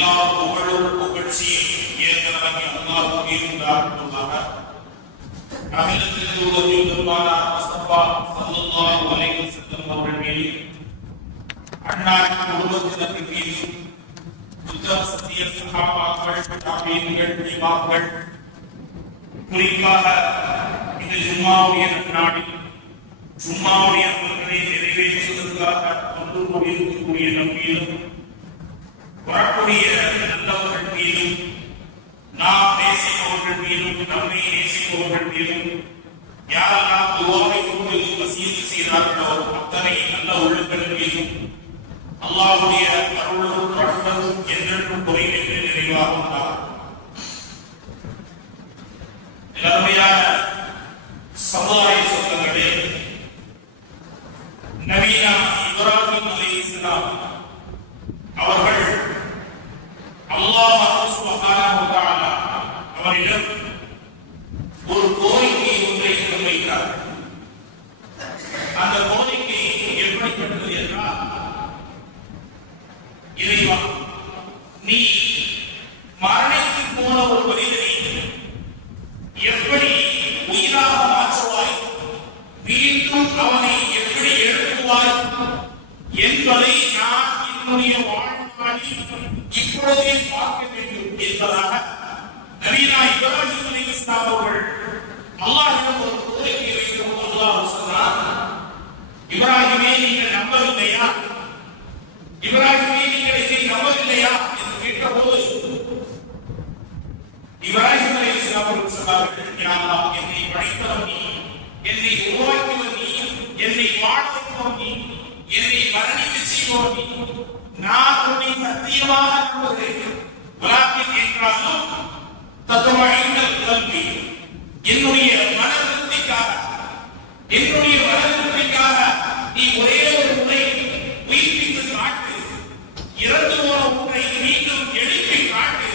எல்லா புகழும் புகழ்ச்சியும் ஏற்கனவே அல்லாஹ்வுக்கே உண்டாகட்டுமாக அகிலத்தில் தூதர் பெருமானார் முஸ்தபா ஸல்லல்லாஹு அலைஹி வஸல்லம் அவர்கள் மீது அன்னாரின் குடும்பத்தினர்கள் மீது புத்தக சத்திய சகாபாக்கள் தாபீன்கள் இமாம்கள் குறிப்பாக இந்த ஜும்மாவுடைய நாடில் ஜும்மாவுடைய அமல்களை நிறைவேற்றுவதற்காக ஒன்று கூடியிருக்கக்கூடிய நம்பியிலும் வரக்கூடிய நல்லவர்கள் மீதும் நாம் நேசிப்பவர்கள் மீதும் நம்மை நேசிப்பவர்கள் மீதும் யாரெல்லாம் துவாவை கொண்டு வசீது செய்தார்களோ அத்தனை நல்ல உள்ளங்கள் மீதும் அல்லாவுடைய அருளும் ரஹ்மத்தும் என்றென்றும் குறைவின்றி நிறைவாக உள்ளார் நிலைமையான சமுதாய சொந்தங்களே நவீன இப்ராஹிம் அலைஹிஸ்ஸலாம் அவர்கள் அல்லாஹ் சுப்ஹானஹு வ தஆலா அவரிடம் ஒரு கோரிக்கை ஒன்றை முன்வைத்தார் அந்த கோரிக்கை எப்படிப்பட்டது என்றால் இறைவா நீ மரணித்து போன ஒரு மனிதனை எப்படி உயிராக மாற்றுவாய் மீண்டும் அவனை எப்படி எழுப்புவாய் என்பதை நான் என்னுடைய வாழ்நாளில் இப்பொழுதே பார்க்க வேண்டும் என்பதாக நவீனா இப்ராஹிம் அலைஹிஸ்ஸலாம் அவர்கள் அல்லாஹ்விடம் ஒரு கோரிக்கை வைத்தபோது அல்லாஹ் சொன்னார் இப்ராஹிமே நீங்கள் நம்பவில்லையா? இப்ராஹிமே நீங்கள் இதை நம்பவில்லையா? என்று கேட்டபோது இப்ராஹிம் அலைஹிஸ்ஸலாம் அவர்கள் சொன்னார்கள் என்னை நீ என்னை நீ என்னை வாழ நீ என்னை மரணிக்க நீ நான் உன்னை சத்தியமாக நம்புகிறேன் என்றாலும் கல்வி என்னுடைய மன திருப்திக்காக என்னுடைய மன திருப்திக்காக நீ ஒரே ஒரு முறை உயிர்ப்பித்து காட்டு இறந்து போன ஒன்றை மீண்டும் எழுப்பி காட்டு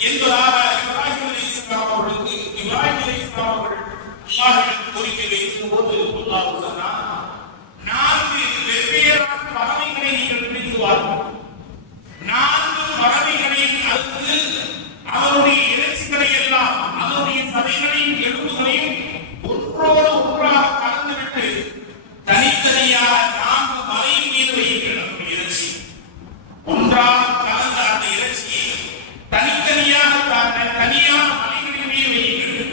என்பதாக இப்ராஹிம் அலைஹிஸ்ஸலாம் அவர்களுக்கு இப்ராஹிம் அலைஹிஸ்ஸலாம் அவர்கள் அல்லாஹ்விடம் கோரிக்கை வைக்கும் போது அல்லாஹ் சொன்னார் நான்கு வெவ்வேறான பறவைகளை நீங்கள் பிரித்து வாருங்கள் நான்கு பறவைகளை அறுத்து அவருடைய இறைச்சிகளை எல்லாம் அவருடைய சதைகளையும் எலும்புகளையும் ஒன்றோடு ஒன்றாக கலந்துவிட்டு தனித்தனியாக நான்கு மலையின் மீது வையுங்கள் அவருடைய இறைச்சி ஒன்றாக கலந்த அந்த இறைச்சியை தனித்தனியாக த- தனியான மலைகளின் மீது வையுங்கள்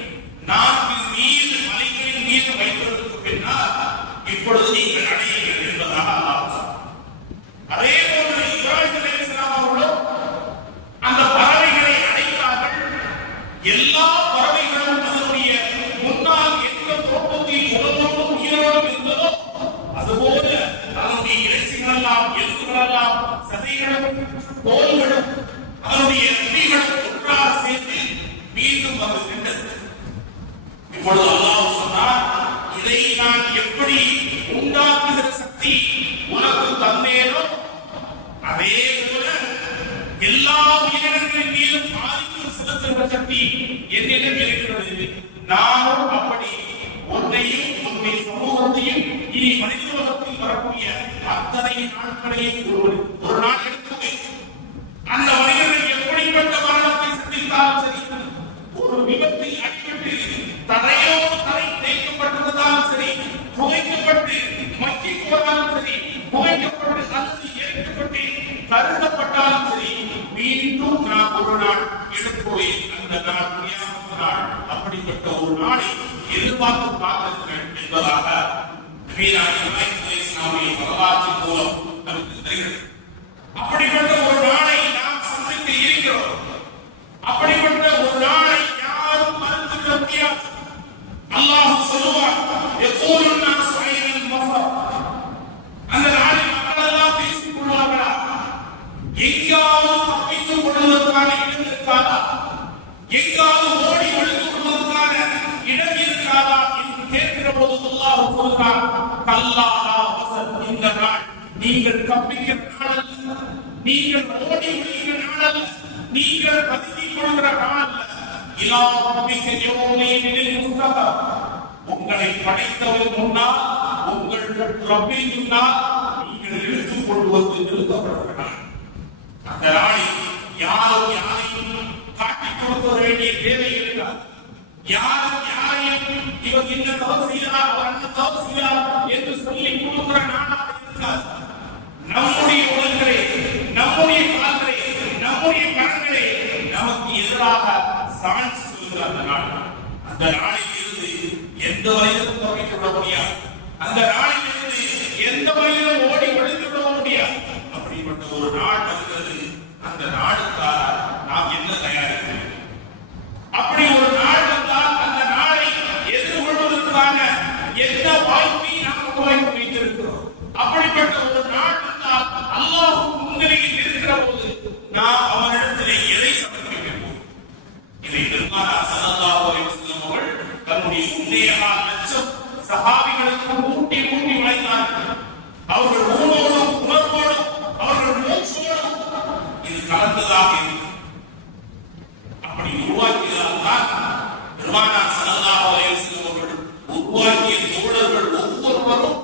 நான்கு மீது மலைகளின் மீது வைப்பதற்கு பின்னால் இப்பொழுது நீங்கள் அடையுங்கள் என்பதாக அல்லாஹ் சொன்னார். அதே போன்று இப்ராஹிம் அலைஹிஸ்ஸலாம் அவர்களும் அந்த பறவைகளை அடைத்தார்கள் எல்லா பறவைகளும் அதனுடைய முன்னால் எந்த தோட்டத்தில் உடலோடு உயிரோடு இருந்ததோ அதுபோல அதனுடைய இறைச்சிகளெல்லாம் எலும்புகளெல்லாம் சதைகளும் தோள்களும் அதனுடைய முடிகளும் ஒன்றாக சேர்ந்து மீண்டும் அது நின்றது இப்பொழுது அல்லாஹ் சொன்னார் இதை நான் எப்படி உண்டாக்குகிற சக்தி உனக்கு தந்தேனோ அதே போல எல்லா உயிரினங்களின் மீதும் ஆதிக்கம் செலுத்துகிற சக்தி என்னிடம் இருக்கிறது. நானும் அப்படி உன்னையும் உன்னுடைய சமூகத்தையும் இனி மனித உலகத்தில் வரக்கூடிய அத்தனை நாட்களையும் ஒரு நாள் எடுத்து புகைக்கப்பட்டு மக்கிக் போனாலும் சரி புகைக்கப்பட்டு அல்லது எரிக்கப்பட்டு கருதப்பட்டாலும் சரி மீண்டும் நான் ஒரு நாள் எடுப்போய் அந்த நாள் முடியாத நாள் அப்படிப்பட்ட ஒரு நாளை எதிர்பார்த்து பார்த்திருங்கள் என்பதாக நபீனார் இப்ராஹிம் அலைஹிஸ்ஸலாமுடைய வரலாற்றின் மூலம் நமக்கு தெரிகிறது அப்படிப்பட்ட ஒரு நாளை நாம் சந்திக்க இருக்கிறோம் அப்படிப்பட்ட ஒரு நாளை யாரும் மறுத்துவிட முடியாது அல்லாஹ் சொல்லுவார் எப்போதும் நான் சுவையில் மஃபர் அந்த நாளில் மக்கள் எல்லாம் பேசிக் கொள்வார்களா எங்காவது தப்பித்துக் கொள்வதற்கான இடம் இருக்காதா எங்காவது ஓடி ஒழித்துக் கொள்வதற்கான இடம் இருக்காதா என்று கேட்கிற போது அல்லாஹ் சொல்கிறார் கல்லாலா வசத் இந்த நாள் நீங்கள் தப்பிக்கிற நாள் அல்ல நீங்கள் ஓடி ஒழிக்கிற நாள் அல்ல நீங்கள் பதுங்கிக் கொள்கிற நாள் அல்ல இலா ரப்பிக்க யௌமையின் முஸ்தகர் உங்களை படைத்தவர் முன்னால் உங்கள் ரப்பின் முன்னால் நீங்கள் எடுத்துக் கொள்வது நிறுத்தப்படுகிற அந்த நாளில் யாரும் யாரையும் காட்டிக் கொடுக்க வேண்டிய தேவை இருக்காது யாரும் யாரையும் இவர் இந்த தவறு செய்கிறார் அவர் அந்த தவறு செய்கிறார் என்று சொல்லி கொடுக்கிற நாடாக இருக்காது நம்முடைய உடல்களே நம்முடைய கால்களே நம்முடைய கரங்களே நமக்கு எதிராக சொல்கிற அந்த நாள் அந்த நாளில் இருந்து எந்த வயதிலும் தப்பித்து விட முடியாது. அந்த நாளிலிருந்து எந்த வழியிலும் ஓடி ஒழித்து விட முடியாது. அப்படிப்பட்ட ஒரு நாள் வருகிறது அந்த நாளுக்காக நாம் என்ன தயாரிக்க அப்படி ஒரு நாள் வந்தால் அந்த நாளை எதிர்கொள்வதற்கான எந்த வாய்ப்பை நாம் உருவாக்கி வைத்திருக்கிறோம்? அப்படிப்பட்ட ஒரு நாள் வந்தால் அல்லாஹ் முன்னிலையில் இருக்கிற போது நாம் அவனிடத்திலே எதை சமர்ப்பிக்கிறோம் இதை பெருமானா ஸல்லல்லாஹு அலைஹி வஸல்லம் அவர்கள் தன்னுடைய முந்தைய கால ஊட்டி ஊட்டி வளைத்தார்கள் அவர்கள் ஊனோடும் உணர்வோடும் அவர்கள் மூச்சோடும் இது கலந்ததாக அப்படி உருவாக்கியதால் தான் பெருமானார் ஸல்லல்லாஹு அலைஹி வஸல்லம் அவர்கள் உருவாக்கிய தோழர்கள் ஒவ்வொருவரும்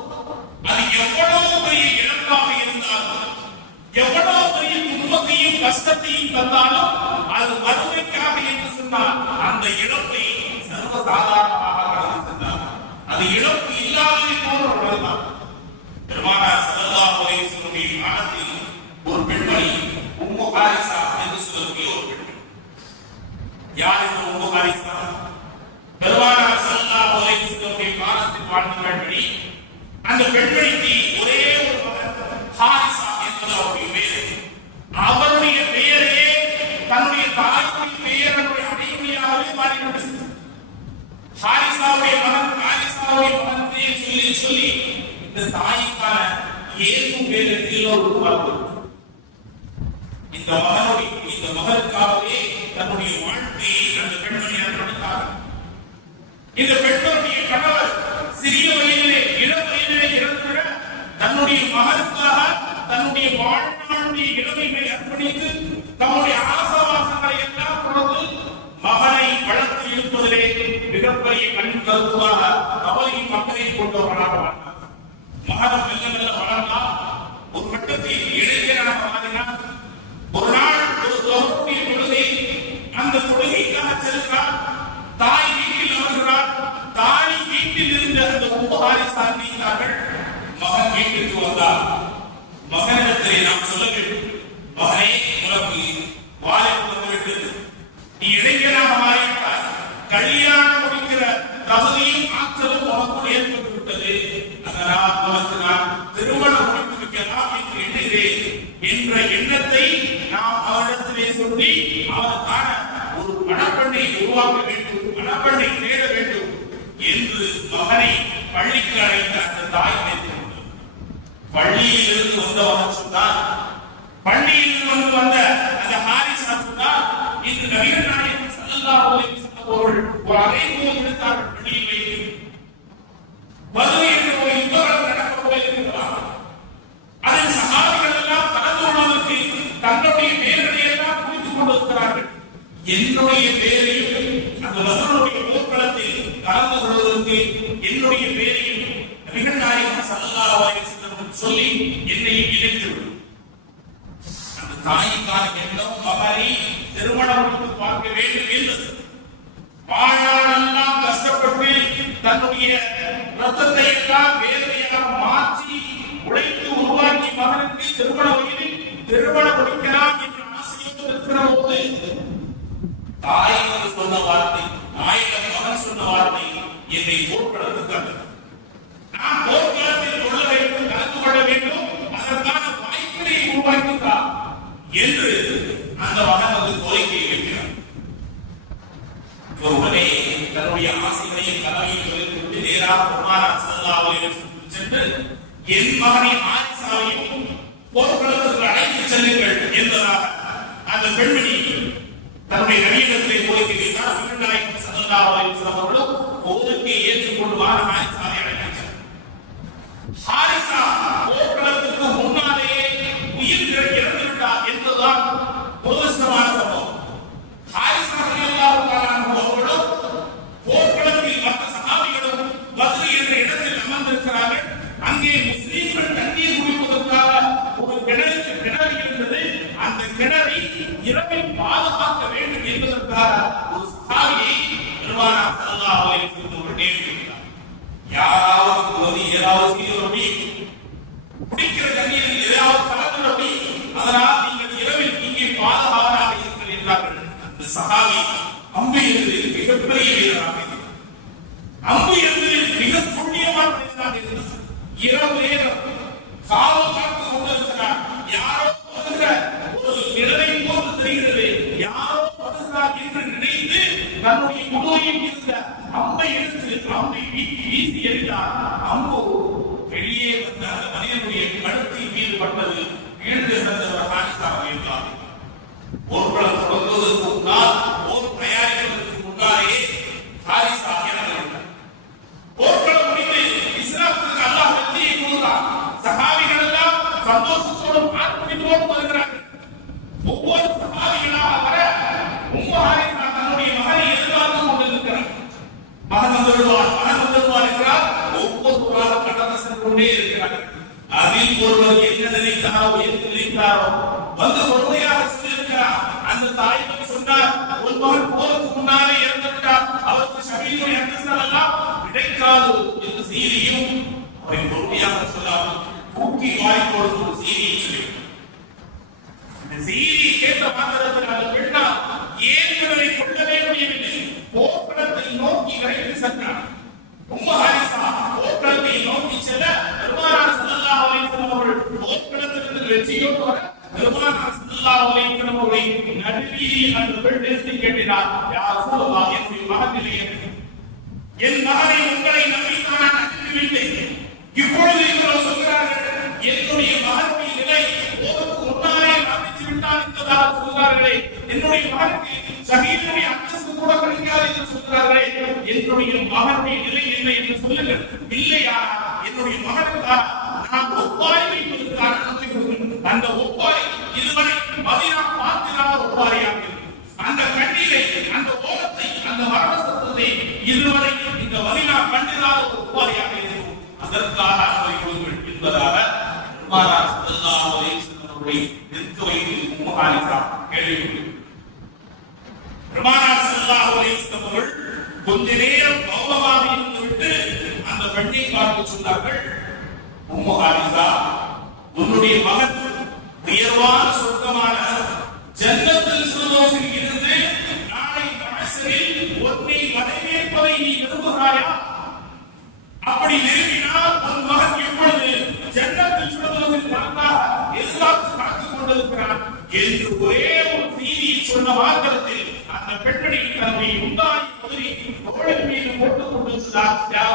அது எவ்வளவு பெரிய இழப்பாக இருந்தாலும் எவ்வளவு பெரிய துன்பத்தையும் கஷ்டத்தையும் தந்தாலும் அது வறுமைக்காக என்று சொன்னால் அந்த இழப்பை சர்வசாதாரணமாக அது இழப்பு இல்லாததை போன்ற உணர்ந்தார் பெருமானார் ஸல்லல்லாஹு அலைஹி வஸல்லம் ஒரு பெண்மணி உம்மு ஹாரிசா என்று சொல்லக்கூடிய ஒரு பெண்மணி. யார் இந்த உம்மு ஹாரிசா பெருமானார் ஸல்லல்லாஹு அலைஹி வஸல்லம் காலத்தில் வாழ்ந்த பெண்மணி அந்த பெண்மணிக்கு ஒரே ஒரு மகன் ஹாரிசா என்பது அவருடைய பேர் அவருடைய பெயரே தன்னுடைய தாய்க்குடி பெயருடைய அடைமொழியாகவே மாறிவிட்டது ஹாரிசாவுடைய மகன் ஹாரிசாவுடைய மகன் பேர் சொல்லி இந்த தாய்க்கான ஏதும் பேர் எல்லோருக்கும் வரப்படும் இந்த மகனுடைய இந்த மகனுக்காகவே தன்னுடைய வாழ்க்கையை அந்த பெண்மணி அர்ப்பணித்தார் இந்த பெண்மணிய கணவர் சிறிய வயதிலே இளம் வயதிலே இறந்துவிட தன்னுடைய மகனுக்காக தன்னுடைய வாழ்நாளுடைய இளமையை அர்ப்பணித்து தன்னுடைய ஆசவாசங்களை எல்லாம் தொடர்ந்து மகனை வளர்த்து இழுப்பதிலே மிகப்பெரிய கண் கருத்துவாக அவரையும் மக்களையும் கொண்டவர்களாக வாழ்ந்தார். மகனம் மெல்ல மெல்ல வளர்ந்தா ஒரு கட்டத்தில் இளைஞராக மாறினார். ஒரு நாள் ஒரு தொகுப்புடைய தொழுகை அந்த தொழுகைக்காக செல்கிறார். தாய் வீட்டில் அமர்கிறார். தாய் வீட்டில் இருந்த அந்த உபகாரி சார்ந்தார்கள் மகன் வீட்டிற்கு வந்தார். மகனிடத்திலே நாம் சொல்ல வேண்டும். மகனே உனக்கு வாய்ப்பு வந்துவிட்டது. நீ இளைஞராக மாறிவிட்டாய். கல்யாணம் முடிக்கிற தகுதியும் ஆற்றலும் உனக்கு ஏற்பட்டு விட்டது அதனால் உனக்கு நான் திருமணம் முடித்து வைக்கலாம் என்று எண்ணுகிறேன் என்ற எண்ணத்தை நாம் அவரிடத்திலே சொல்லி அவருக்கான ஒரு மணப்பெண்ணை உருவாக்க வேண்டும் மணப்பெண்ணை தேட வேண்டும் என்று மகனை பள்ளிக்கு அழைத்த அந்த தாய் நினைத்துக் கொண்டார் பள்ளியில் இருந்து வந்தவன் சொன்னார் பள்ளியில் வந்து வந்த அந்த ஹாரிசா சொன்னார் இந்த நவீன நாயகன் சல்லல்லாஹு அலைஹி அவர்கள் ஒரு அறைகோல் வைத்து. என்று ஒரு யுத்தம் நடக்க அதில் சகாபிகள் எல்லாம் தன்னுடைய எல்லாம் குறித்துக் கொண்டிருக்கிறார்கள். என்னுடைய பேரையும் அந்த மகனுடைய போர்க்களத்தில் கலந்து கொள்வதற்கு என்னுடைய பெயரையும் நபிகள் நாயகம் சொல்லி என்னையும் இணைத்து அந்த தாய்க்கான எண்ணம் மகனை திருமணம் முடித்து பார்க்க வேண்டும் என்பது வாழ்நாளெல்லாம் கஷ்டப்பட்டு தன்னுடைய ரத்தத்தை எல்லாம் வேதனையாக மாற்றி உழைத்து உருவாக்கி மகனுக்கு திருமண வயதில் திருமணம் முடிக்கலாம் என்று ஆசையோடு இருக்கிற போது தாய் சொன்ன வார்த்தை நாயகன் மகன் சொன்ன வார்த்தை என்னை போர்க்களத்துக்கு அனுப்பு. நான் போர்க்களத்தில் கொள்ள வேண்டும் கலந்து கொள்ள வேண்டும் அதற்கான வாய்ப்பினை உருவாக்கித்தா என்று அந்த மகன் வந்து கோரிக்கை வைக்கிறார் ஒருவனே தன்னுடைய ஆசைகளையும் கனவையும் சொல்லிவிட்டு உமாரா பெருமானார் சென்று என் மகனை ஆயிஷாவையும் போர்க்களத்துக்கு அழைத்து செல்லுங்கள் என்பதாக அந்த பெண்மணி தன்னுடைய நவீனத்திலே கோரிக்கை வைத்தார். நபிகள் நாயகம் ஸல்லல்லாஹு அலைஹி வஸல்லம் அவர்களும் கோரிக்கையை ஏற்றுக்கொண்டு ஆயிஷாவை அழைத்தார் ஹாரிசா போர்க்களத்துக்கு முன்னால் உயிர் இறந்து விட்டார் என்பதுதான் துரதிருஷ்டமான சம்பவம் ஹாரிசா ரலியல்லாஹு தஆலா அன்ஹு அவர்களும் போர்க்களத்தில் மற்ற சஹாபிகளும் பத்ர் என்ற இடத்தில் அமர்ந்திருக்கிறார்கள் அங்கே முஸ்லிம்கள் தண்ணீர் குடிப்பதற்காக ஒரு கிணறு கிணறு கிணறை இரவில் பாதுகாக்க வேண்டும் என்பதற்காக ஒரு சஹாபியை பெருமானார் ஸல்லல்லாஹு அலைஹி வஸல்லம் அவர்கள் நியமிக்கிறார் யாராவது ஏதாவது செய்தபடி குடிக்கிற தண்ணீரில் ஏதாவது கலந்துள்ளபடி அதனால் நீங்கள் இரவில் இங்கே பாதுகாவலாக இருங்கள் என்றார்கள் அந்த சஹாபி அம்பு என்பதில் மிகப்பெரிய வீரராக இருந்தார் அம்பு என்பதில் மிக துல்லியமான மனிதனாக இருந்தார் இரவு நேரம் காவல் காத்து கொண்டிருக்கிறார் யாரோ வருகிற ஒரு நிழலை போன்று தெரிகிறது யாரோ வருகிறார் என்று நினைத்து தன்னுடைய முதுகையில் இருந்த அம்பை எடுத்து அம்பை வீசி வீசி எறிந்தார் அம்பு வெளியே வந்த அந்த மனிதனுடைய கழுத்தின் மீது பட்டது வீழ்ந்து இறந்தவர் ஹாரிசாக இருந்தார் போர்க்களம் தொடங்குவதற்கு முன்னால் போர் தயாரிப்பதற்கு முன்னாலேயே ஹாரிசா இறந்து விட்டார் போர்க்களம் முடிந்து இஸ்லாத்துக்கு அல்லாஹ் வெற்றியை கொடுத்தார் எல்லாம் சந்தோஷத்தோடும் ஆர்ப்பரித்தோடும் வருகிறார்கள். ஒவ்வொரு சஹாபிகளாக வர உம்மு தன்னுடைய மகனை எதிர்பார்த்து கொண்டிருக்கிறார் மகன் வந்துவிடுவார் மகன் வந்துவிடுவார் என்றால் ஒவ்வொருவராக கடந்து சென்று கொண்டே இருக்கிறார். அதில் ஒருவர் என்ன நினைத்தாரோ என்ன நினைத்தாரோ வந்து பொறுமையாக சொல்லியிருக்கிறார் அந்த தாய்க்கு சொன்னார் ஒரு மகன் போருக்கு முன்னாலே இறந்து விட்டார் அவருக்கு ஷஹீதுடைய அந்தஸ்தல் எல்லாம் கிடைக்காது என்ற செய்தியும் அவரை பொறுமையாக சொல்லாமல் தூக்கி வாய்ப்போடு ஒரு செய்தியை சொல்லியிருக்கிறார் இந்த செய்தியை கேட்ட மாத்திரத்தில் அந்த பெண்ணால் ஏன் இவரை கொள்ளவே முடியவில்லை? போர்க்களத்தை நோக்கி விரைந்து சென்றார். ரொம்ப ஹாரிசா போர்க்களத்தை நோக்கி செல்ல பெருமானார் சல்லா அலைஹி அவர்கள் போர்க்களத்திலிருந்து வெற்றியோடு வர பெருமானார் ஸல்லல்லாஹு அலைஹி அவர்களை அந்த பெண் நிறுத்தி கேட்டினார். என்னுடைய என் மகனை உங்களை நம்பித்தான் அனுப்பிவிட்டேன் இப்பொழுது இவர்கள் சொல்கிறார்கள் என்னுடைய மகனுடைய நிலை போருக்கு முன்னாலே மரணித்து விட்டான் என்பதாக சொல்கிறார்களே. என்னுடைய மகனுக்கு சகீதனுடைய அந்தஸ்து கூட கிடைக்காது என்று சொல்கிறார்களே. என்னுடைய மகனுடைய நிலை என்ன என்று சொல்லுங்கள். இல்லையா? என்னுடைய மகனுக்கா? நான் ஒப்பாய் வைப்பதற்கான நடத்தி கொடுங்கள் அந்த ஒப்பாய் இதுவரை மதினா பார்த்திராத ஒப்பாரியாக இருக்கிறது அந்த கண்ணீரை அந்த ஓலத்தை அந்த மரண சத்தத்தை இதுவரை இந்த மதினா கண்டிராத ஒப்பாரியாக உபாதையாக இருக்கும் அதற்காக அவை கொடுங்கள் என்பதாக பெருமானார் ஸல்லல்லாஹு அலைஹி நிற்க வைத்து உம்மு கேள்வி பெருமானார் அலைஹி அவர்கள் கொஞ்ச நேரம் மௌனமாக இருந்துவிட்டு அந்த பெண்ணை பார்த்து சொன்னார்கள். உம்மு உன்னுடைய மகன் உயர்வான சொர்க்கமான ஜன்னத்தில் சுரதோசில் இருந்து நாளை மனசரில் உன்னை வரவேற்பதை நீ விரும்புகிறாயா? அப்படி விரும்பினால் உன் மகன் எப்பொழுது ஜன்னத்தில் சுரதோசில் தனக்காக எதிர்பார்த்து காத்துக் கொண்டிருக்கிறான் என்று ஒரே ஒரு செய்தியை சொன்ன மாத்திரத்தில் அந்த பெண்ணடி தன்னை உண்டாகி குதிரை தோழன் மீது போட்டுக் கொண்டிருந்தார். சொன்னார் யா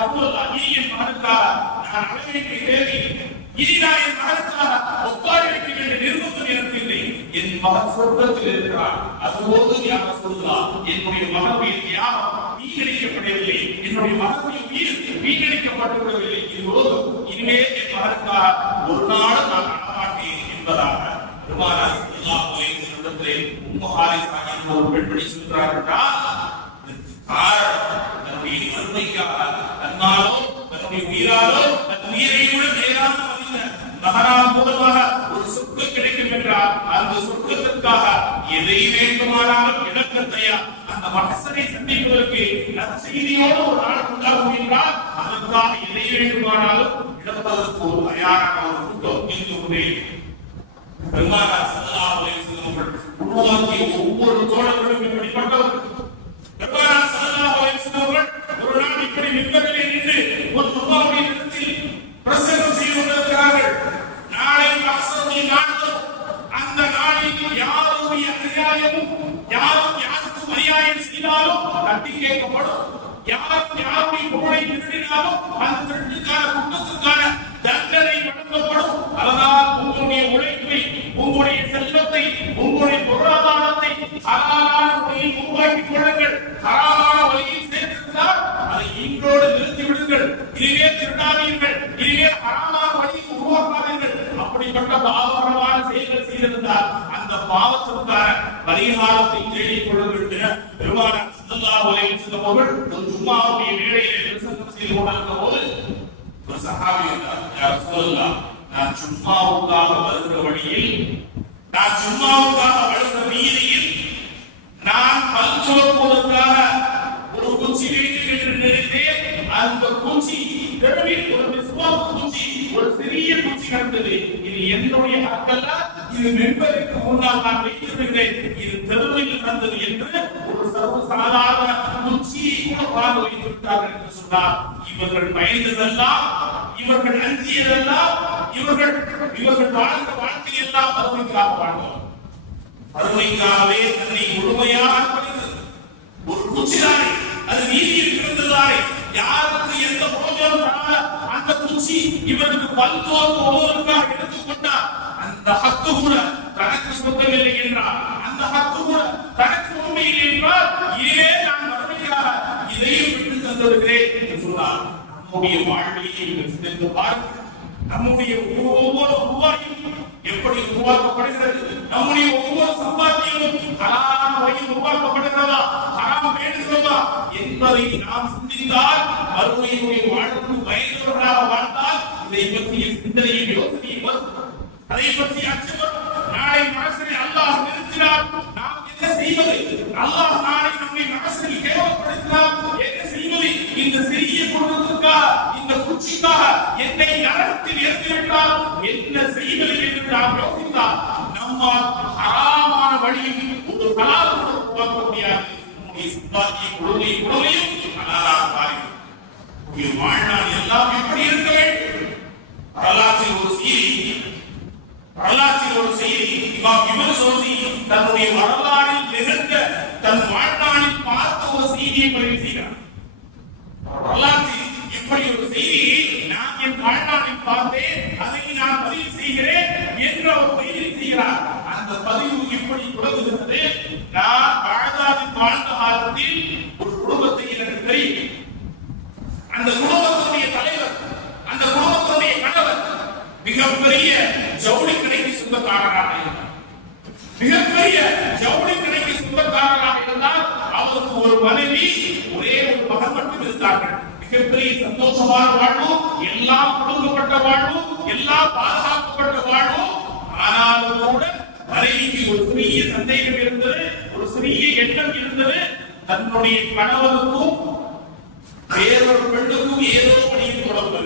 நீ என் மகனுக்காக நான் அளவேற்றை தேவை இனி நான் என் மகனுக்காக ஒப்பாரி வைக்க வேண்டிய எனக்கு இல்லை என் மகன் சொர்க்கத்தில் இருக்கிறார். அதுபோது யார் சொல்லலாம் என்னுடைய மகனுடைய தியாகம் வீணடிக்கப்படவில்லை. என்னுடைய மகனுடைய உயிர் வீணடிக்கப்பட்டு என் மகனுக்காக ஒரு நாள் நான் அழமாட்டேன் என்பதாக பெருமானார் ஸல்லல்லாஹு அலைஹி ஒரு பெண்மணி சொல்கிறார் என்றால் காரணம் தன்னுடைய மறுமைக்காக தன்னாலோ தன்னுடைய உயிராலோ மகனால் மூலமாக ஒரு சொத்து கிடைக்கும் என்றால் அந்த சொர்க்கத்திற்காக எதை வேண்டுமானாலும் இழக்க தயார். அந்த மகசனை சந்திப்பதற்கு நற்செய்தியோடு ஒரு நாள் உண்டாகும் என்றால் அதற்காக எதை வேண்டுமானாலும் இழப்பதற்கு ஒரு தயாரான ஒரு கூட்டம் இருந்து கொண்டே உருவாக்கிய ஒவ்வொரு தோழர்களும் இப்படிப்பட்டவர்கள். ஒரு நாள் இப்படி மிம்பரிலே நின்று ஒரு துர்பாவுடைய இடத்தில் நாளை மகசருடைய நாள் வரும். அந்த நாளில் யாருடைய அநியாயமும் யாரும் யாருக்கும் அநியாயம் செய்தாலும் தட்டி கேட்கப்படும் யாரும் யாருடைய பொருளை திருடினாலும் அந்த திருட்டுக்கான குற்றத்துக்கான தண்டனை வழங்கப்படும் அதனால் உங்களுடைய உழைப்பை உங்களுடைய செல்வத்தை உங்களுடைய பொருளாதாரத்தை ஹலாலான முறையில் உருவாக்கிக் கொள்ளுங்கள் ஹராமான வழியில் சேர்த்திருந்தால் அதை இன்றோடு நிறுத்தி விடுங்கள் இனிமே திருடாதீர்கள் இனிமே ஹராமான வழியில் உருவாக்காதீர்கள் அப்படிப்பட்ட பாவகரமான செயல்கள் செய்திருந்தால் அந்த பாவத்திற்கான பரிகாரத்தை தேடிக் கொள்ளுங்கள் என பெருமானார் ஸல்லல்லாஹு அலைஹி வஸல்லம் அவர்கள் ஒரு ஜும்மாவுடைய வேளையிலே பிரசங்கம் செய்து கொண்டிருந்த போது ஒரு சஹாபி வந்தார் யா ரசூலல்லாஹ் நான் ஜும்மாவுக்காக வருகிற வழியில் நான் ஜும்மாவுக்காக வருகிற வீதியில் தெருவில் ஒரு மிஸ்வாக்கு பூச்சி ஒரு சிறிய பூச்சி கிடந்தது இது என்னுடைய அக்கல்ல இது மெம்பருக்கு முன்னால் நான் வைத்திருக்கிறேன். இது தெருவில் நடந்தது என்று ஒரு சர்வசாதாரண பூச்சியை கூட வாங்க வைத்து விட்டார்கள் என்று சொன்னார். இவர்கள் பயந்ததெல்லாம் இவர்கள் அஞ்சியதெல்லாம் இவர்கள் இவர்கள் வாழ்ந்த வாழ்க்கையெல்லாம் அருமைக்காக வாழ்ந்தோம். அருமைக்காகவே தன்னை முழுமையாக அர்ப்பணித்தது ஒரு குச்சிதானே அது நீதியில் பிறந்ததானே யாருக்கு எந்த போஜனம் அந்த தூசி இவருக்கு பல்தோறு ஒவ்வொருக்காக எடுத்துக்கொண்டார் அந்த ஹக்கு கூட தனக்கு சொந்தமில்லை என்றார். அந்த ஹக்கு கூட தனக்கு உண்மையில் என்றால் ஏன் நான் மறுமைக்காக இதையும் விட்டு தந்திருக்கிறேன் என்று சொன்னார். நம்முடைய வாழ்வையை சிந்தித்து பாருங்கள். நம்முடைய ஒவ்வொரு ரூபாயும் எப்படி உருவாக்கப்படுகிறது நம்முடைய ஒவ்வொரு சம்பாத்தியமும் ஹராம் வழியில் உருவாக்கப்படுகிறதா ஹராம் வேண்டுகிறதா என்பதை நாம் சிந்தித்தால் மறுமையினுடைய வாழ்வுக்கு பயனுள்ளவர்களாக வாழ்ந்தால் இதை பற்றிய சிந்தனையும் யோசனையும் வரும். அதை பற்றி அச்சம் நாளை மனசு அல்லாஹ் நிறுத்தினார் நாம் என்ன செய்வது அல்லாஹ் நாளை நம்மை மனசில் கேவலப்படுத்தினார் என்ன செய்வது இந்த சிறிய குடும்பத்திற்காக இந்த குச்சிக்காக என்னை நரகத்தில் ஏற்றிவிட்டால் என்ன செய்வது என்று நாம் யோசித்தால் நம்மால் ஹராமான வழியில் ஒரு கலால் கூட உருவாக்க முடியாது நம்முடைய சம்பாத்திய குழுவை குழுவையும் கலாலாக பாருங்கள் என் வாழ்நாள் எல்லாம் எப்படி இருக்க வேண்டும். வரலாற்றில் ஒரு செய்தி வரலாற்றில் ஒரு செய்தி இமாம் தன்னுடைய வரலாறில் நிகழ்ந்த தன் வாழ்நாளில் பார்த்த ஒரு செய்தியை பதிவு செய்கிறார் வரலாற்றில் இப்படி ஒரு செய்தியை நான் என் வாழ்நாளில் பார்த்தேன் அதை நான் பதிவு செய்கிறேன் என்று அவர் பதிவு செய்கிறார். அந்த பதிவு இப்படி தொடங்குகிறது. நான் வாழ்நாளில் வாழ்ந்த காலத்தில் ஒரு குடும்பத்தை எனக்கு தெரியும். அந்த குடும்பத்தினுடைய தலைவர் அந்த குடும்பத்தினுடைய கணவர் மிகப்பெரிய ஜவுளி கடைக்கு சொந்தக்காரராக இருந்தார். மிகப்பெரிய ஜவுளி கடைக்கு சொந்தக்காரராக இருந்தால் அவருக்கு ஒரு மனைவி ஒரே ஒரு மகன் மட்டும் இருந்தார்கள். மிகப்பெரிய சந்தோஷமான வாழ்வு எல்லாம் கொடுக்கப்பட்ட வாழ்வு எல்லாம் பாதுகாக்கப்பட்ட வாழ்வு. ஆனாலும் கூட மனைவிக்கு ஒரு சிறிய சந்தேகம் இருந்தது ஒரு சிறிய எண்ணம் இருந்தது. தன்னுடைய கணவனுக்கும் வேறொரு பெண்ணுக்கும் ஏதோ படியும் தொடர்பு.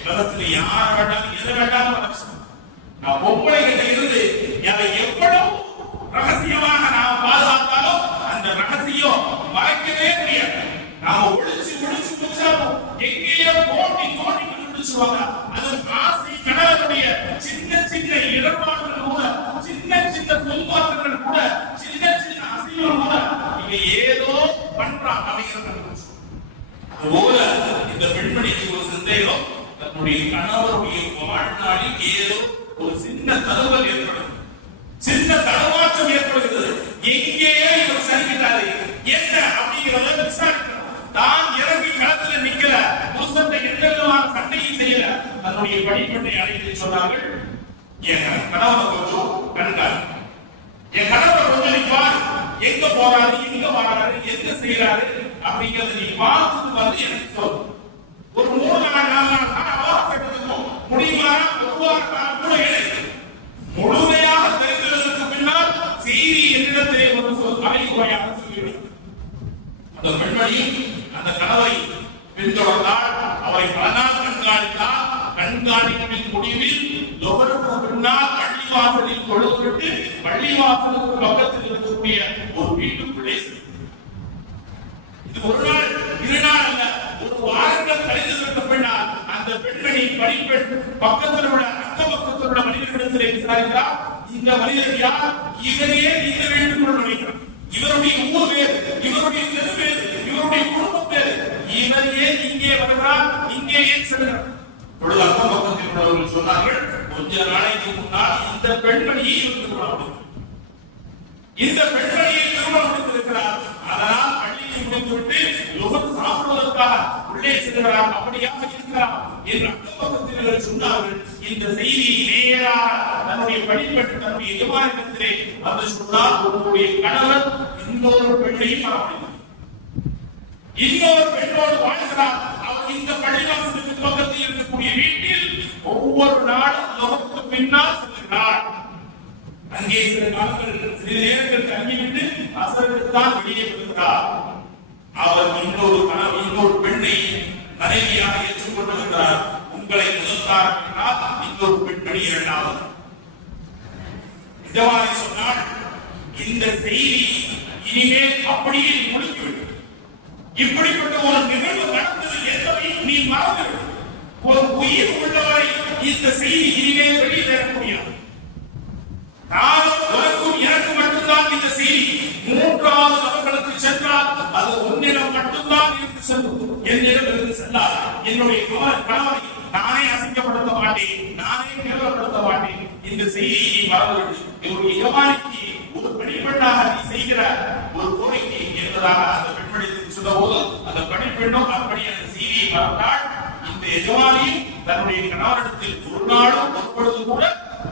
உலகத்துல யார் வேண்டாலும் எது வேண்டாலும் நான் பொம்பளை இருந்து என்னை எவ்வளவு ரகசியமாக நாம் பாதுகாத்தாலும் அந்த ரகசியம் மறைக்கவே முடியாது. நாம ஒழிச்சு ஒழிச்சு முடிச்சாலும் எங்கேயோ தோண்டி தோண்டி கண்டுபிடிச்சுவாங்க அது ஆசை கணவனுடைய சின்ன சின்ன இடமா கூட சின்ன சின்ன சொல்வாக்குகள் கூட சின்ன சின்ன அசைவம் கூட இவன் ஏதோ அமைகிறது அதுபோல இந்த பெண்மணிக்கு ஒரு சந்தேகம் தன்னுடைய கணவருடைய வாழ்நாளில் ஏதோ ஒரு சின்ன தழுவல் ஏற்படும். சின்ன தளவாற்றம் ஏற்படுகிறது. எங்கேயோ இவர் சரிக்கிறாரு என்ன அப்படிங்கிறத விசாரிக்கிறார் தான் இறங்கி களத்துல நிக்கல. புருஷன் எந்த விதமான சண்டையும் செய்யல. தன்னுடைய படிப்பெண்ணை அழைத்து சொன்னார்கள். என் கணவனை கொஞ்சம் கண்டார் என் கணவர் கொஞ்சம் நீ பாரு எங்க போறாரு எங்க வராரு எங்க செய்யறாரு அப்படிங்கறத நீ பார்த்துட்டு வந்து எனக்கு சொல்லு ஒரு மூணு நாள் நாலு நாள் தான் அவகாசம் முடியுமா? ஒரு வார காலம் கூட எனக்கு முழுமையாக தெரிந்ததற்கு பின்னால் செய்தி என்னிடத்திலே வந்து சொல். அரைகுறையாக சொல்லிவிடும் அந்த பெண்மணி அந்த கனவை பின்தொடர்ந்தால் அவரை பல நாள் கண்காணித்தால் கண்காணிப்பின் முடிவில் லொகருக்கு பின்னால் பள்ளிவாசலில் தொழுதுவிட்டு பள்ளிவாசலுக்கு பக்கத்தில் இருக்கக்கூடிய ஒரு வீட்டுக்குள்ளே இது ஒரு நாள் இரு நாள் அல்ல ஒரு வாரங்கள் கழிந்ததற்கு பின்னால் அந்த பெண்மணி படிப்பெண் பக்கத்தில் உள்ள அக்க பக்கத்தில் உள்ள மனிதர்களிடத்திலே விசாரித்தார் இந்த மனிதர் யார்? இவரையே இந்த வீட்டுக்குள் நுழைக்கிறார் இவருடைய ஊர் பேர் இவருடைய தெரு பேர் இவருடைய குடும்பம் பேர் இவர் ஏன் இங்கே வருகிறார் இங்கே ஏன் செல்கிறார். பொழுது அக்கம் பக்கத்தில் உள்ளவர்கள் சொன்னார்கள் கொஞ்ச நாளைக்கு முன்னால் இந்த பெண்மணியை இருந்து கொள்ள இந்த பெண்மணியை திருமணம் முடித்திருக்கிறார். அதனால் பள்ளியை முடித்துவிட்டு லுகர் சாப்பிடுவதற்காக உள்ளே செல்கிறார் அப்படியாக இருக்கிறார் என்று அக்கம்பக்கத்தினர் சொன்னார்கள். இந்த செய்தி நேராக தன்னுடைய வழிபட்டு தன்னுடைய எஜமானிடத்திலே அது சொன்னால் உங்களுடைய கணவர் இன்னொரு பெண்ணையும் மரமடைந்தார் இன்னொரு பெண்ணோடு வாழ்கிறார் அவர் இந்த பள்ளிவாசலுக்கு பக்கத்தில் இருக்கக்கூடிய வீட்டில் ஒவ்வொரு நாளும் அவருக்கு பின்னால் செல்கிறார். அங்கே சில நாட்கள் சில நேரங்கள் தங்கிவிட்டு அசருக்குத்தான் வெளியே வருகிறார் அவர் இன்னொரு கணவர் இன்னொரு பெண்ணை மனைவியாக ஏற்றுக்கொண்டிருக்கிறார். உங்களை முதல்தார் இன்னொரு பெண்மணி இரண்டாவது. மாதிரி சொன்னால் இந்த செய்தி இனிமேல் அப்படியே முடித்துவிடும் இப்படிப்பட்ட ஒரு நிகழ்வு நடந்தது என்பதை நீ மறந்து ஒரு உயிர் உள்ளவரை இந்த செய்தி இனிமே வெளியில் தர முடியாது. நானும் உனக்கும் எனக்கு மட்டும்தான் இந்த செய்தி. மூன்றாவது நபர்களுக்கு சென்றால் அது உன்னிடம் மட்டும்தான் இருந்து செல்லும். என்னிடம் இருந்து செல்லாது. என்னுடைய கணவனை நானே அசிங்கப்படுத்த மாட்டேன். நானே கேவலப்படுத்த மாட்டேன். இந்த செய்தியை நீ மறந்துவிடு. ஒரு எஜமானிக்கு ஒரு பணிப்பெண்ணாக நீ செய்கிற ஒரு கோரிக்கை என்பதாக அந்த பெண்மணிக்கு சொன்னபோது அந்த பணிப்பெண்ணும் அப்படி அந்த செய்தியை மறந்தால் இந்த எஜமானியும் தன்னுடைய கணவரிடத்தில் ஒரு நாளும் ஒருபொழுது கூட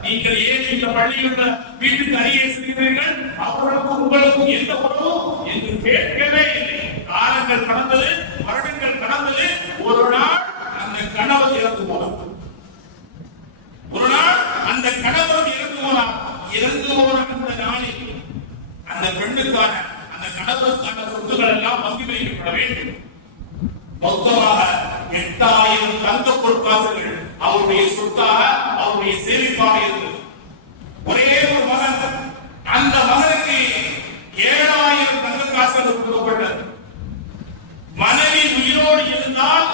நீங்கள் ஏன் இந்த பள்ளியுள்ள வீட்டுக்கு அருகே செல்கிறீர்கள்? அவர்களுக்கும் உங்களுக்கும் எந்த உறவும் என்று கேட்கவே இல்லை. காலங்கள் கடந்தது வருடங்கள் கடந்தது ஒரு நாள் அந்த கணவர் இறந்து போனார் ஒரு நாள் அந்த கணவர் இறந்து போனார் இறந்து போன அந்த நாளில் அந்த பெண்ணுக்கான அந்த கணவருக்கான சொத்துக்கள் எல்லாம் பங்கு வைக்கப்பட வேண்டும் மொத்தமாக எட்டாயிரம் தங்க பொற்காசுகள் அவருடைய சொத்தாக அவருடைய சேமிப்பாக இருந்தது. ஒரே ஒரு மகன். அந்த மகனுக்கு ஏழாயிரம் தங்க காசுகள் கொடுக்கப்பட்டது. மனைவி உயிரோடு இருந்தால்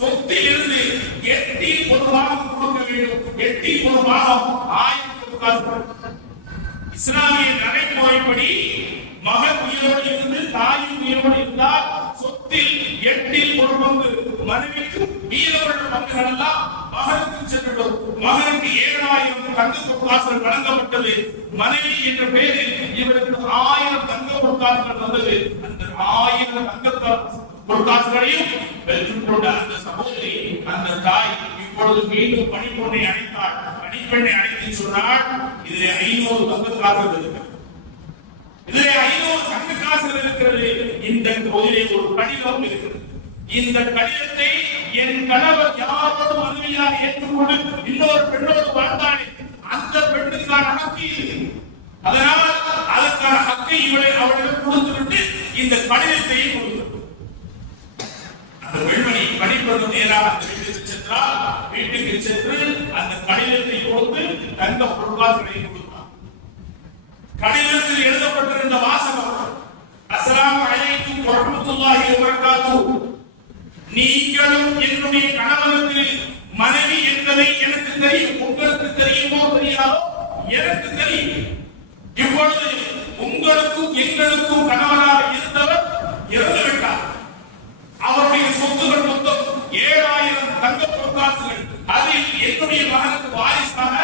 சொத்தில் இருந்து எட்டி ஒரு கொடுக்க வேண்டும். எட்டி ஒரு பாகம் ஆயிரம் காசுகள். இஸ்லாமிய நடைமுறைப்படி மகன் உயிரோடு இருந்து தாயும் உயிரோடு இருந்தால் சொத்தில் எட்டில் ஒரு பங்கு மனைவிக்கு மீதமுள்ள பங்குகள் எல்லாம் மகனுக்கு சென்றுள்ளது மகனுக்கு ஏழாயிரம் தங்க பொற்காசுகள் வழங்கப்பட்டது மனைவி என்ற பெயரில் இவருக்கு ஆயிரம் தங்க பொற்காசுகள் வந்தது. அந்த ஆயிரம் தங்க பொற்காசுகளையும் பெற்றுக்கொண்ட அந்த சகோதரி அந்த தாய் இப்பொழுது மீண்டும் பணிப்பொண்ணை அழைத்தாள் பணிப்பெண்ணை அழைத்து சொன்னால் இதிலே ஐநூறு தங்க காசுகள் இருக்கிறது. இதிலே ஐநூறு தங்க காசுகள் இருக்கிறது. இந்த தொழிலே ஒரு படிவம் இருக்கிறது. இந்த கடிதத்தை என் கணவர் யாரோடு மனைவியாக ஏற்றுக்கொண்டு இன்னொரு பெண்ணோடு வாழ்ந்தானே அந்த பெண்ணுக்கான ஹக்கு அதனால் அதற்கான ஹக்கை இவளை அவளிடம் கொடுத்துவிட்டு இந்த கடிதத்தையும் கொடுத்து அந்த பெண்மணி படிப்பது நேராக அந்த வீட்டுக்கு சென்றால் வீட்டுக்கு சென்று அந்த கடிதத்தை கொடுத்து தங்க பொருளாதாரத்தை கொடுத்தார் கடிதத்தில் எழுதப்பட்டிருந்த வாசகம் அஸ்ஸலாமு அலைக்கும் வரஹ்மத்துல்லாஹி வபரகாத்துஹு. நீங்களும் என்னுடைய கணவனுக்கு மனைவி என்பதை எனக்கு தெரியும். உங்களுக்கு தெரியுமோ தெரியாதோ எனக்கு தெரியும். இப்பொழுது உங்களுக்கும் எங்களுக்கும் கணவனாக இருந்தவர் இறந்துவிட்டார். அவருடைய சொத்துகள் மொத்தம் ஏழாயிரம் தங்க பொற்காசுகள். அதில் என்னுடைய மகனுக்கு வாரிசாக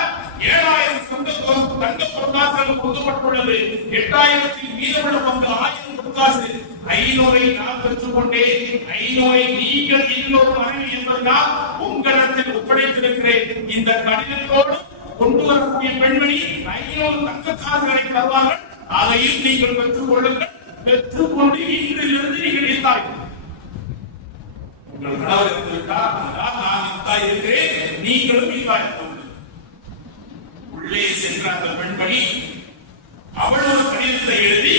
ஏழாயிரம் சொந்த தங்க பொற்காசுகள் கொடுக்கப்பட்டுள்ளது எட்டாயிரத்தில் மீதமுள்ள பங்கு ஆயிரம் பொற்காசு ஐநூறை நான் பெற்றுக்கொண்டேன் ஐநூறை நீங்கள் இன்னொரு மனைவி என்பதுதான் உங்களிடத்தில் ஒப்படைத்திருக்கிறேன். இந்த கடிதத்தோடு கொண்டு வரக்கூடிய பெண்மணி ஐநூறு தங்க காசுகளை தருவார்கள். அதையும் நீங்கள் பெற்றுக் கொள்ளுங்கள். பெற்றுக்கொண்டு இன்றிலிருந்து நீங்கள் இருந்தார்கள் உங்கள் கணவர் இருந்து நான் இந்தா இருக்கிறேன். நீங்களும் இருந்தாய் உள்ளே சென்ற அந்த பெண்மணி அவள் ஒரு கடிதத்தை எழுதி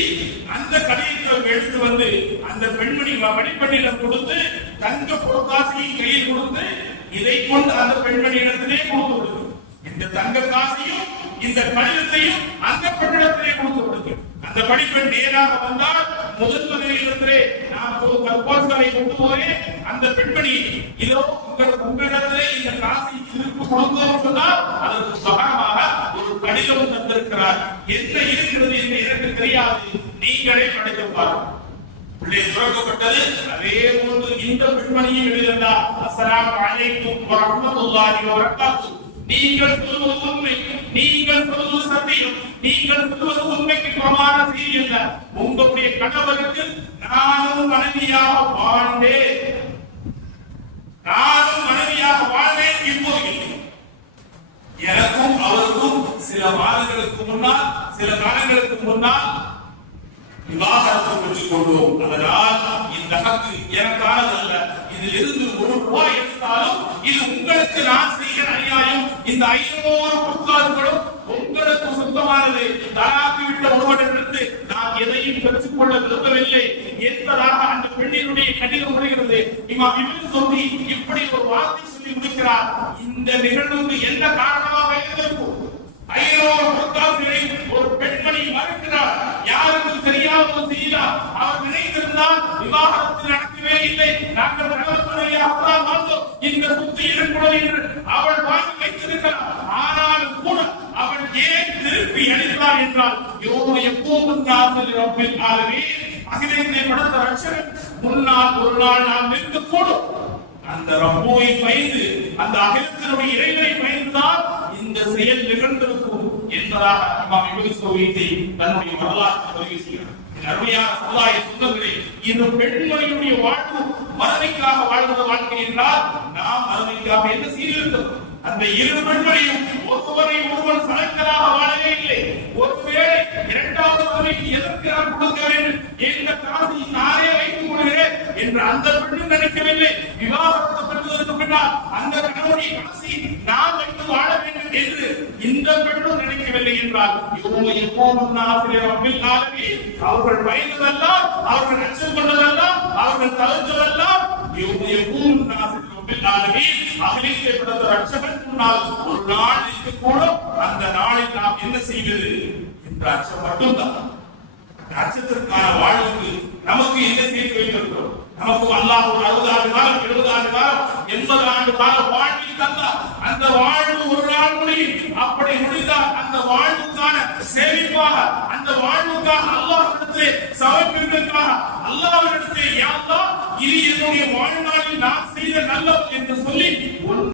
அந்த கடிதத்தை எடுத்து வந்து அந்த பெண்மணி மணிப்பெண்ணிடம் கொடுத்து தங்க பொற்காசையும் கையில் கொடுத்து இதை கொண்டு அந்த பெண்மணியிடத்திலே கொடுத்து விடுது இந்த தங்க காசையும் இந்த கடிதத்தையும் அந்த பெண்ணிடத்திலே கொடுத்து விடுது அந்த பணிப்பெண் நேராக வந்தால் முதல் மனைவியிடத்திலே நான் ஒரு கற்பாசுகளை கொண்டு போய் அந்த பெண்மணி இதோ உங்கள் உங்களிடத்திலே இந்த காசை திருப்பி கொடுத்தோம் சொன்னால் அதற்கு சகமாக ஒரு கடிதம் தந்திருக்கிறார். என்ன இருக்கிறது என்று எனக்கு தெரியாது. நீங்களே படித்து பாருங்கள். உள்ளே துறக்கப்பட்டது. அதே போன்று இந்த பெண்மணியும் எழுதியிருந்தார். அஸ்லாம் அலைக்கும் வரமத்துல்லாஹி வபரகாத்துஹு. நீங்கள் சொல்வது உண்மை நீங்கள் சொல்வது சத்தியம் நீங்கள் சொல்வது உண்மைக்கு பிரமாண செய்யுங்க. உங்களுடைய கணவருக்கு நானும் மனைவியாக வாழ்ந்தேன். நானும் மனைவியாக வாழ்ந்தேன் இப்போது இல்லை எனக்கும் அவருக்கும் சில மாதங்களுக்கு முன்னால் சில காலங்களுக்கு முன்னால் விவாகரத்து பெற்றுக் கொண்டோம் அதனால் இந்த ஹக்கு எனக்கானது அல்ல. இதில் இருந்து ஒரு ரூபாய் எடுத்தாலும் இது உங்களுக்கு நான் செய்கிற அநியாயம். இந்த ஐநூறு பொற்காசுகளும் உங்களுக்கு சொந்தமானது. தலாக்கு விட்ட நான் எதையும் பெற்றுக் கொள்ள விரும்பவில்லை என்பதாக அந்த பெண்ணினுடைய கடிதம் முடிகிறது இமாம் இமாம் சொல்லி இப்படி ஒரு வார்த்தை சொல்லி முடிக்கிறார். இந்த நிகழ்வுக்கு என்ன காரணமாக இருந்திருக்கும்? ஐநூறு பொருட்காசிகளை ஒரு பெண்மணி மறுக்கிறார் விவாகரத்து தெரியாத அவர் நினைத்திருந்தால் விவாகரத்து நடக்கவே இல்லை. நாங்கள் கணவன் வாழ்ந்தோம். இந்த சுத்தி எனக்குள்ளது என்று அவள் வாங்கி வைத்திருக்கிறார். ஆனாலும் கூட அவள் ஏன் திருப்பி அளித்தார் என்றால் யோக எப்போதும் நாசல் ரப்பில் ஆகவே அகிலத்தை படுத்த ரட்சகன் முன்னால் ஒரு நாள் நாம் நிற்கக்கூடும் அந்த ரப்போவை பயந்து அந்த அகிலத்தினுடைய இறைவனை பயந்துதான் இந்த செயல் நிகழ்ந்திருக்கும் என்பதாக இமாம் இப்னு தன்னுடைய வரலாற்றை பதிவு செய்கிறார். அருமையான சமுதாய சொந்தங்களே இந்த பெண்மணியுடைய வாழ்வு மறுமைக்காக வாழ்ந்த வாழ்க்கை என்றால் நாம் மறுமைக்காக என்ன சீர்திருத்தம் அந்த இரு பெண்களையும் ஒருவரை ஒருவர் சளைக்கலாக வாழவே இல்லை. ஒருவேளை இரண்டாவது மனைவிக்கு எதற்கு நான் கொடுக்க வேண்டும்? என்ற காசை நானே வைத்துக் கொள்கிறேன் என்று அந்த பெண்ணும் நினைக்கவில்லை. விவாகரத்து பெற்றதற்கு பின்னால் அந்த கணவனுடைய காசை நான் வைத்து வாழ என்று இந்த பெண்ணும் நினைக்கவில்லை என்றால் இவங்க ஆசிரியர் அப்பில் ஆகவே அவர்கள் பயந்ததெல்லாம் அவர்கள் அச்சம் கொண்டதெல்லாம் அவர்கள் தவிர்த்ததெல்லாம் இவங்க எப்போதும் ஆசிரியர் அப்பில் ஒரு நாள் கூட அந்த நாளில் நாம் என்ன செய்வது? என்ற அச்சம் மட்டும்தான். அச்சத்திற்கான வாழ்வுக்கு நமக்கு என்ன சேர்த்து வைத்திருக்கிறோம் நமக்கு அல்லாஹ் ஒரு அறுபது ஆண்டு காலம் எழுபது ஆண்டு காலம் எண்பது ஆண்டு காலம் வாழ்வில் தந்தார் அந்த வாழ்வு ஒரு நாள் முடியும். அப்படி முடிந்தால் அந்த வாழ்வுக்கான சேமிப்பாக அந்த வாழ்வுக்காக அல்லாஹ்விடத்திலே சமர்ப்பிப்பதற்காக அல்லாஹ்விடத்திலே யா அல்லாஹ் இது என்னுடைய வாழ்நாளில் நான் செய்த நல்லது என்று சொல்லி